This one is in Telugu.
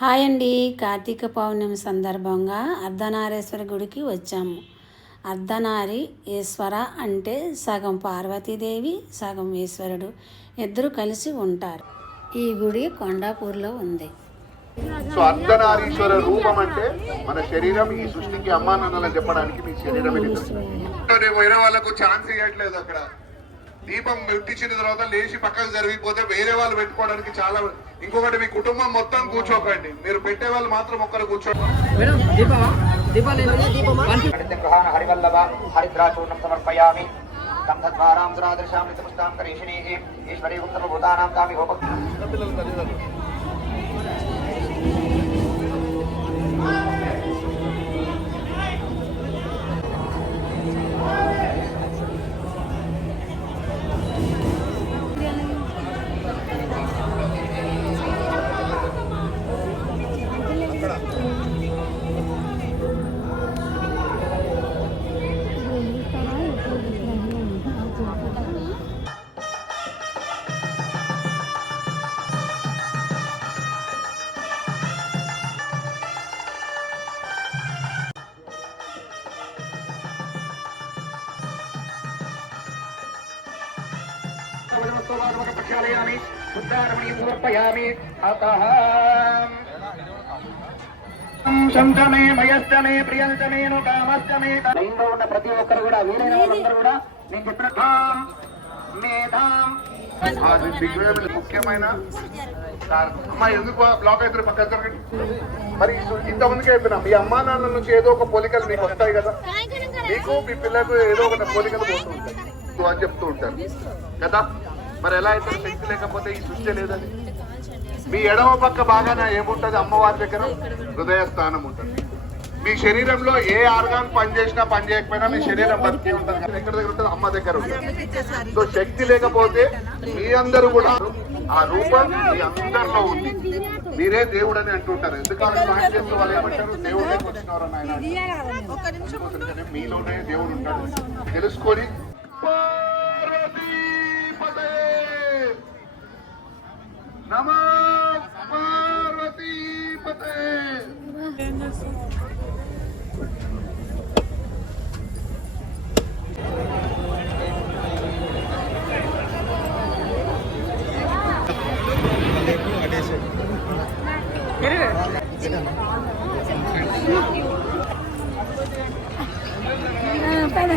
హాయ్ అండి, కార్తీక పౌర్ణమి సందర్భంగా అర్ధనారీశ్వర గుడికి వచ్చాము. అర్ధనారి ఈశ్వర అంటే సగం పార్వతీదేవి సగం ఈశ్వరుడు ఇద్దరు కలిసి ఉంటారు. ఈ గుడి కొండాపూర్లో ఉంది. సో అర్ధనారీశ్వర రూపం అంటే మన శరీరం ఈ సృష్టికి అమ్మా నాన్నలని చెప్పడానికి మీ శరీరమే. వేరే వాళ్ళకు ఛాన్స్ ఇవ్వట్లేదు. అక్కడ దీపం ముట్టించిన తర్వాత లేచి పక్కకు జరిగిపోతే వేరే వాళ్ళు పెట్టుకోవడానికి చాలా. ఇంకొకటి, మీ కుటుంబం మొత్తం కూర్చోకండి, మీరు పెట్టే వాళ్ళు మాత్రం ఒక్కరు కూర్చోండి. హరివల్లభ హరిద్రాచూర్ణం సమర్పయామి. కంఠద్వారాం సురాదృశాం నితముష్టాం కరీషిణీ ఈశ్వరీ సర్వభూతానాం కామి హోప. ప్రతి ఒక్కరు కూడా వీలైన వాళ్ళందరూ కూడా నేను చెప్పిన ముఖ్యమైన అమ్మా ఎందుకు బ్లాక్ అవుతారు పక్క. మరి ఇంతమందికి అయిపోయినా మీ అమ్మా నాన్న నుంచి ఏదో ఒక పోలికలు మీకు వస్తాయి కదా, మీకు మీ పిల్లలకు ఏదో ఒక పోలికలు పోతూ ఉంటాయి అని చెప్తూ ఉంటారు కదా. మరి ఎలా అయితే శక్తి లేకపోతే ఈ సృష్టి లేదని. మీ ఎడమ పక్క బాగానే ఏముంటుంది, అమ్మవారి దగ్గర హృదయ స్థానం ఉంటుంది. మీ శరీరంలో ఏ ఆర్గాన్ పనిచేసినా పని చేయకపోయినా మీ శరీరం బతికే ఉంటుంది. ఎక్కడ దగ్గర ఉంటుంది, అమ్మ దగ్గర ఉంటుంది. సో శక్తి లేకపోతే మీ అందరూ కూడా ఆ రూపం మీ అందరిలో ఉంది. మీరే దేవుడు అని అంటుంటారు. ఎందుకంటే పాయింట్ చేస్తూ వాళ్ళు ఏమంటారు, దేవుడే వచ్చినారు ఆయన. మీలోనే దేవుడు ఉంటాడు తెలుసుకొని నమో పార్వతీపతే. పద